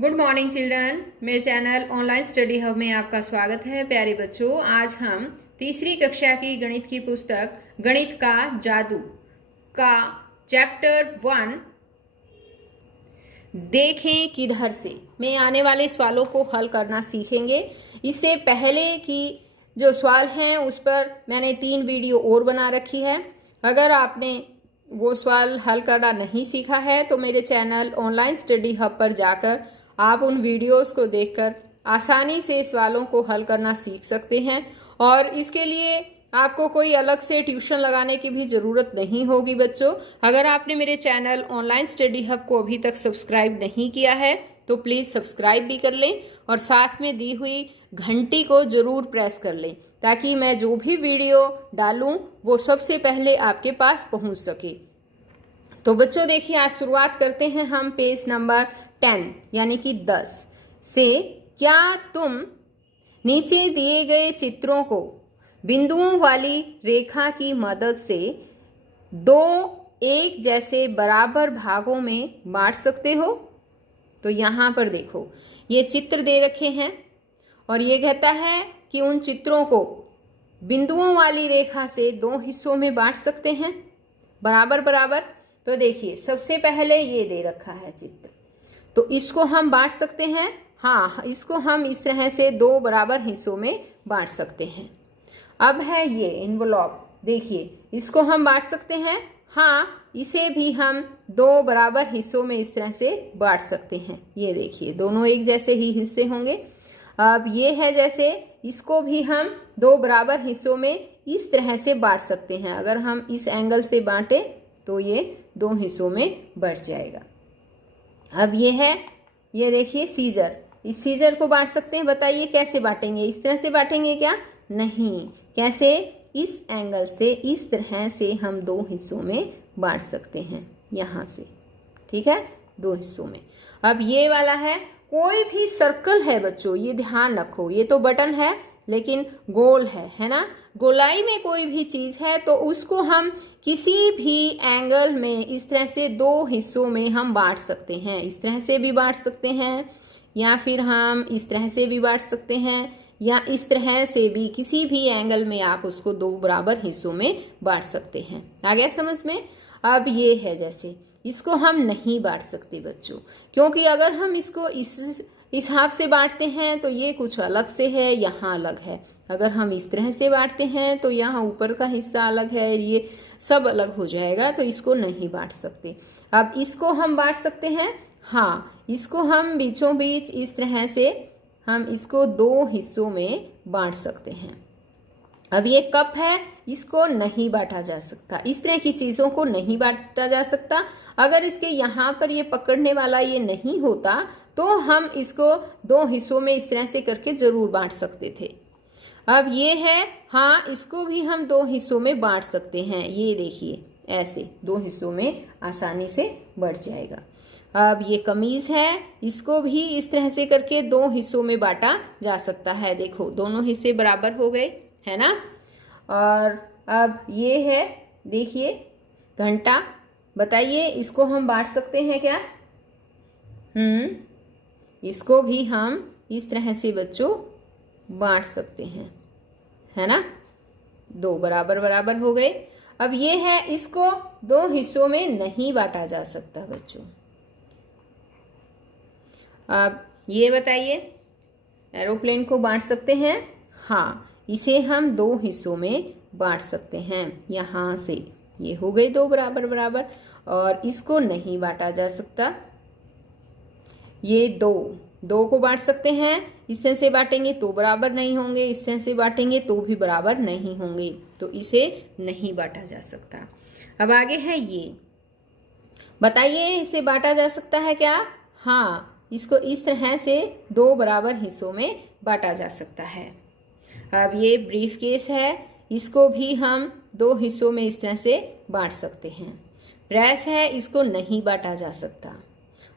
Good morning children. मेरे channel online study hub में आपका स्वागत है। प्यारे बच्चों, आज हम तीसरी कक्षा की गणित की पुस्तक गणित का जादू का चैप्टर 1 देखें किधर से में आने वाले सवालों को हल करना सीखेंगे। इससे पहले की जो सवाल हैं उस पर मैंने 3 वीडियो और बना रखी है। अगर आपने वो सवाल हल करना नहीं सीखा है तो मेरे चैनल ऑनलाइन स्टडी हब पर जाकर आप उन वीडियोस को देखकर आसानी से सवालों को हल करना सीख सकते हैं। और इसके लिए आपको कोई अलग से ट्यूशन लगाने की भी ज़रूरत नहीं होगी। बच्चों, अगर आपने मेरे चैनल ऑनलाइन स्टडी हब को अभी तक सब्सक्राइब नहीं किया है तो प्लीज़ सब्सक्राइब भी कर लें और साथ में दी हुई घंटी को ज़रूर प्रेस कर लें ताकि मैं जो भी वीडियो डालूं वो सबसे पहले आपके पास पहुंच सके। तो बच्चों देखिए, आज शुरुआत करते हैं हम पेज नंबर 10 यानी कि 10 से। क्या तुम नीचे दिए गए चित्रों को बिंदुओं वाली रेखा की मदद से 2 एक जैसे बराबर भागों में बांट सकते हो? तो यहाँ पर देखो, ये चित्र दे रखे हैं और ये कहता है कि उन चित्रों को बिंदुओं वाली रेखा से 2 हिस्सों में बांट सकते हैं बराबर बराबर। तो देखिए, सबसे पहले ये दे रखा है चित्र, तो इसको हम बांट सकते हैं। हाँ, इसको हम इस तरह से 2 बराबर हिस्सों में बांट सकते हैं। अब है ये एनवलप, देखिए इसको हम बांट सकते हैं। हाँ, इसे भी हम 2 बराबर हिस्सों में इस तरह से बांट सकते हैं। ये देखिए, दोनों एक जैसे ही हिस्से होंगे। अब ये है जैसे, इसको भी हम 2 बराबर हिस्सों में इस तरह से बांट सकते हैं। अगर हम इस एंगल से बांटें तो ये 2 हिस्सों में बढ़ जाएगा। अब ये है, ये देखिए सीजर, इस सीजर को बांट सकते हैं। बताइए कैसे बांटेंगे? इस तरह से बांटेंगे क्या? नहीं। कैसे? इस एंगल से इस तरह से हम 2 हिस्सों में बांट सकते हैं, यहाँ से। ठीक है, 2 हिस्सों में। अब ये वाला है, कोई भी सर्कल है बच्चों, ये ध्यान रखो, ये तो बटन है लेकिन गोल है ना। गोलाई में कोई भी चीज़ है तो उसको हम किसी भी एंगल में इस तरह से 2 हिस्सों में हम बांट सकते हैं। इस तरह से भी बांट सकते हैं या फिर हम इस तरह से भी बांट सकते हैं या इस तरह से भी, किसी भी एंगल में आप उसको 2 बराबर हिस्सों में बांट सकते हैं। आ गया समझ में? अब ये है जैसे, इसको हम नहीं बांट सकते बच्चों, क्योंकि अगर हम इसको इस हिसाब से बांटते हैं तो ये कुछ अलग से है, यहाँ अलग है। अगर हम इस तरह से बांटते हैं तो यहाँ ऊपर का हिस्सा अलग है, ये सब अलग हो जाएगा, तो इसको नहीं बांट सकते। अब इसको हम बांट सकते हैं। हाँ, इसको हम बीचों बीच इस तरह से हम इसको 2 हिस्सों में बांट सकते हैं। अब ये कप है, इसको नहीं बांटा जा सकता। इस तरह की चीज़ों को नहीं बांटा जा सकता। अगर इसके यहाँ पर ये पकड़ने वाला ये नहीं होता तो हम इसको 2 हिस्सों में इस तरह से करके ज़रूर बांट सकते थे। अब ये है, हाँ, इसको भी हम 2 हिस्सों में बांट सकते हैं। ये देखिए, ऐसे 2 हिस्सों में आसानी से बढ़ जाएगा। अब ये कमीज़ है, इसको भी इस तरह से करके 2 हिस्सों में बांटा जा सकता है। देखो, दोनों हिस्से बराबर हो गए, है ना। और अब ये है, देखिए घंटा, बताइए इसको हम बांट सकते हैं क्या? इसको भी हम इस तरह से बच्चों बांट सकते हैं, है ना। 2 बराबर बराबर हो गए। अब ये है, इसको 2 हिस्सों में नहीं बांटा जा सकता बच्चों। अब ये बताइए, एरोप्लेन को बांट सकते हैं? हाँ, इसे हम 2 हिस्सों में बांट सकते हैं, यहाँ से। ये हो गए 2 बराबर बराबर। और इसको नहीं बांटा जा सकता। ये 2 को बांट सकते हैं। इस तरह से बांटेंगे तो बराबर नहीं होंगे, इस तरह से बांटेंगे तो भी बराबर नहीं होंगे, तो इसे नहीं बांटा जा सकता। अब आगे है ये, बताइए इसे बांटा जा सकता है क्या? हाँ, इसको इस तरह से 2 बराबर हिस्सों में बांटा जा सकता है। अब ये ब्रीफ केस है, इसको भी हम 2 हिस्सों में इस तरह से बांट सकते हैं। प्रेस है, इसको नहीं बांटा जा सकता।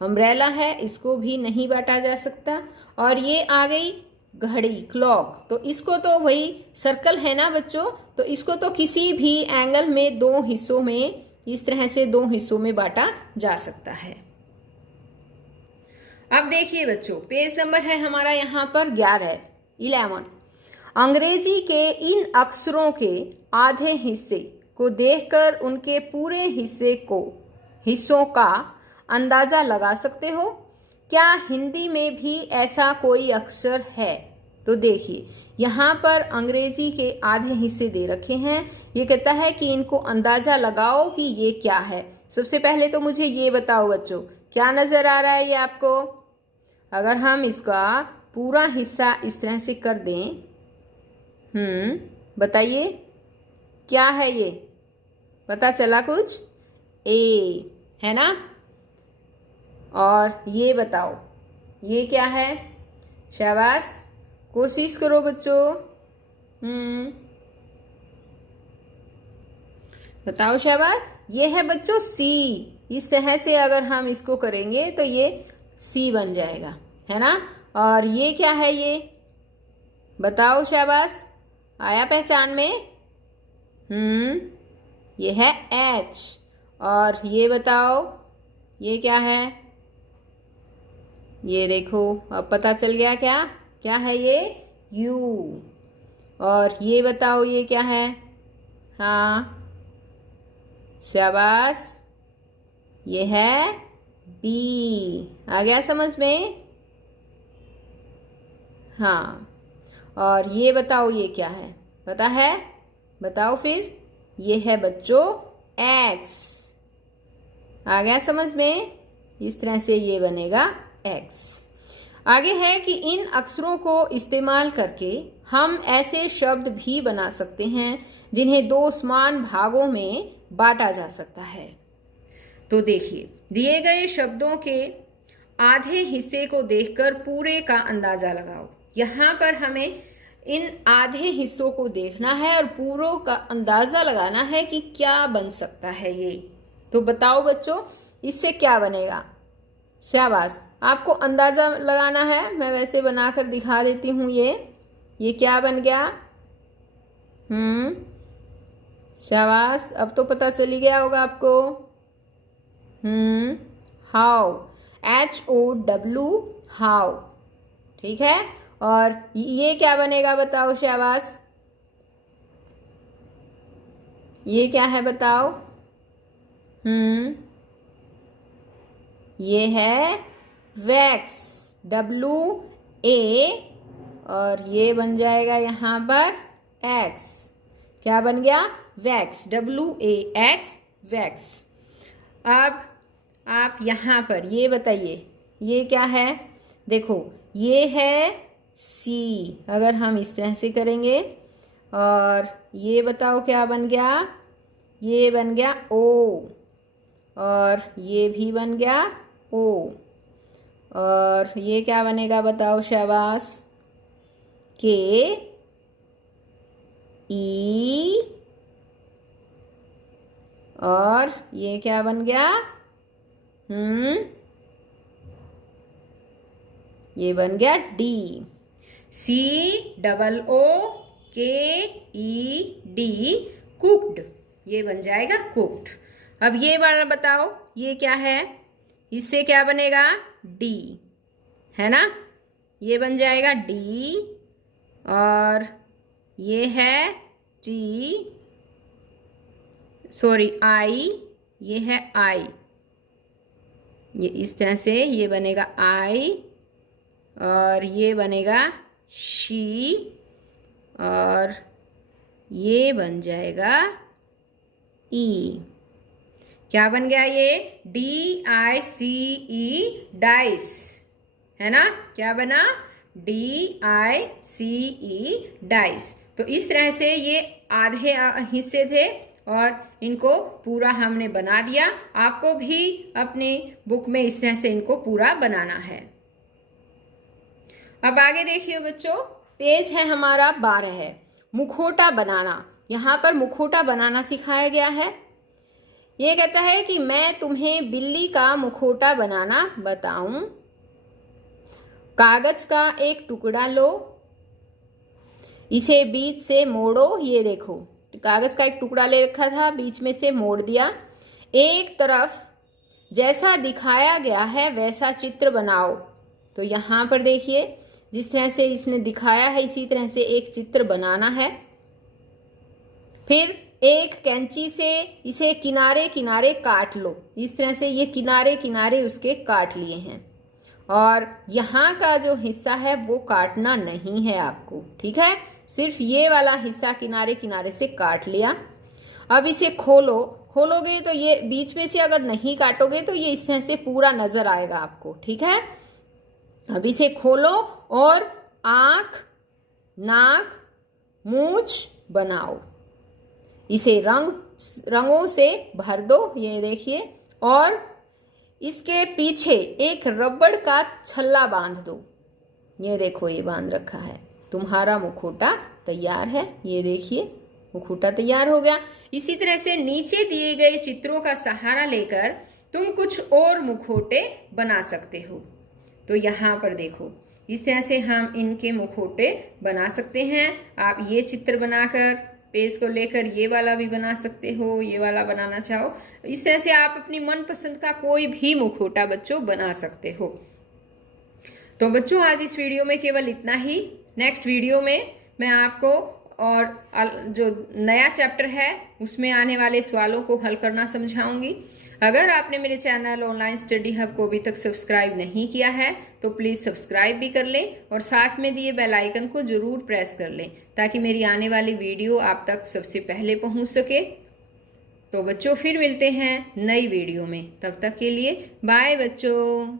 अम्ब्रेला है, इसको भी नहीं बांटा जा सकता। और ये आ गई घड़ी, क्लॉक, तो इसको तो वही सर्कल है ना बच्चों, तो इसको तो किसी भी एंगल में 2 हिस्सों में इस तरह से 2 हिस्सों में बांटा जा सकता है। अब देखिए बच्चों, पेज नंबर है हमारा यहाँ पर 11। अंग्रेजी के इन अक्षरों के आधे हिस्से को देखकर उनके पूरे हिस्सों का अंदाजा लगा सकते हो। क्या हिंदी में भी ऐसा कोई अक्षर है? तो देखिए, यहाँ पर अंग्रेजी के आधे हिस्से दे रखे हैं। ये कहता है कि इनको अंदाजा लगाओ कि ये क्या है। सबसे पहले तो मुझे ये बताओ बच्चों, क्या नजर आ रहा है ये आपको? अगर हम इसका पूरा हिस्सा इस तरह से कर दें, बताइए क्या है ये? पता चला कुछ? ए है ना? और ये बताओ ये क्या है? शाबाश, कोशिश करो बच्चों। बताओ शाबाश। ये है बच्चों सी। इस तरह से अगर हम इसको करेंगे तो ये सी बन जाएगा, है ना? और ये क्या है ये? बताओ शाबाश, आया पहचान में? ये है एच। और ये बताओ ये क्या है? ये देखो, अब पता चल गया क्या क्या है ये? यू। और ये बताओ ये क्या है? हाँ शाबाश, ये है बी। आ गया समझ में? हाँ। और ये बताओ ये क्या है? पता है? बताओ फिर। ये है बच्चों एक्स। आ गया समझ में? इस तरह से ये बनेगा एक्स। आगे है कि इन अक्षरों को इस्तेमाल करके हम ऐसे शब्द भी बना सकते हैं जिन्हें दो समान भागों में बांटा जा सकता है। तो देखिए, दिए गए शब्दों के आधे हिस्से को देखकर पूरे का अंदाजा लगाओ। यहाँ पर हमें इन आधे हिस्सों को देखना है और पूरों का अंदाजा लगाना है कि क्या बन सकता है ये। तो बताओ बच्चों, इससे क्या बनेगा? शाबाश, आपको अंदाजा लगाना है। मैं वैसे बनाकर दिखा देती हूँ। ये क्या बन गया? शाबाश, अब तो पता चली गया होगा आपको। How, HOW, how. ठीक है। और ये क्या बनेगा बताओ? शाबाश, ये क्या है बताओ? ये है वैक्स, WA। और ये बन जाएगा यहाँ पर X। क्या बन गया? Wax, WAX, wax. अब आप यहाँ पर ये बताइए ये क्या है? देखो, ये है C। अगर हम इस तरह से करेंगे, और ये बताओ क्या बन गया? ये बन गया O। और ये भी बन गया O। और ये क्या बनेगा बताओ? शाबाश, K, E। और ये क्या बन गया? ये बन गया D। COOKED, cooked. ये बन जाएगा कुक्ड। अब ये वाला बताओ ये क्या है? इससे क्या बनेगा? D, है ना? ये बन जाएगा D। और ये है T, सॉरी I। ये है I। ये इस तरह से ये बनेगा I। और ये बनेगा शी। और ये बन जाएगा ई। क्या बन गया ये? DICE, डाइस, है ना? क्या बना? DICE, dice. तो इस तरह से ये आधे हिस्से थे और इनको पूरा हमने बना दिया। आपको भी अपने बुक में इस तरह से इनको पूरा बनाना है। अब आगे देखिए बच्चों, पेज है हमारा 12 है। मुखौटा बनाना। यहाँ पर मुखौटा बनाना सिखाया गया है। ये कहता है कि मैं तुम्हें बिल्ली का मुखौटा बनाना बताऊं। कागज का एक टुकड़ा लो, इसे बीच से मोड़ो। ये देखो, कागज का एक टुकड़ा ले रखा था, बीच में से मोड़ दिया। एक तरफ जैसा दिखाया गया है वैसा चित्र बनाओ। तो यहाँ पर देखिए जिस तरह से इसने दिखाया है इसी तरह से एक चित्र बनाना है। फिर एक कैंची से इसे किनारे किनारे काट लो। इस तरह से ये किनारे किनारे उसके काट लिए हैं और यहाँ का जो हिस्सा है वो काटना नहीं है आपको, ठीक है। सिर्फ ये वाला हिस्सा किनारे किनारे से काट लिया। अब इसे खोलोगे तो ये बीच में से अगर नहीं काटोगे तो ये इस तरह से पूरा नजर आएगा आपको, ठीक है। अब इसे खोलो और आँख, नाक, मूंछ बनाओ। इसे रंगों से भर दो, ये देखिए। और इसके पीछे एक रबड़ का छल्ला बांध दो। ये देखो ये बांध रखा है। तुम्हारा मुखौटा तैयार है। ये देखिए मुखौटा तैयार हो गया। इसी तरह से नीचे दिए गए चित्रों का सहारा लेकर तुम कुछ और मुखौटे बना सकते हो। तो यहाँ पर देखो इस तरह से हम इनके मुखौटे बना सकते हैं। आप ये चित्र बनाकर पेज को लेकर ये वाला भी बना सकते हो, ये वाला बनाना चाहो। इस तरह से आप अपनी मनपसंद का कोई भी मुखौटा बच्चों बना सकते हो। तो बच्चों आज इस वीडियो में केवल इतना ही। नेक्स्ट वीडियो में मैं आपको और जो नया चैप्टर है उसमें आने वाले सवालों को हल करना समझाऊंगी। अगर आपने मेरे चैनल ऑनलाइन स्टडी हब को अभी तक सब्सक्राइब नहीं किया है तो प्लीज़ सब्सक्राइब भी कर लें और साथ में दिए बेल आइकन को ज़रूर प्रेस कर लें ताकि मेरी आने वाली वीडियो आप तक सबसे पहले पहुंच सके। तो बच्चों फिर मिलते हैं नई वीडियो में, तब तक के लिए बाय बच्चों।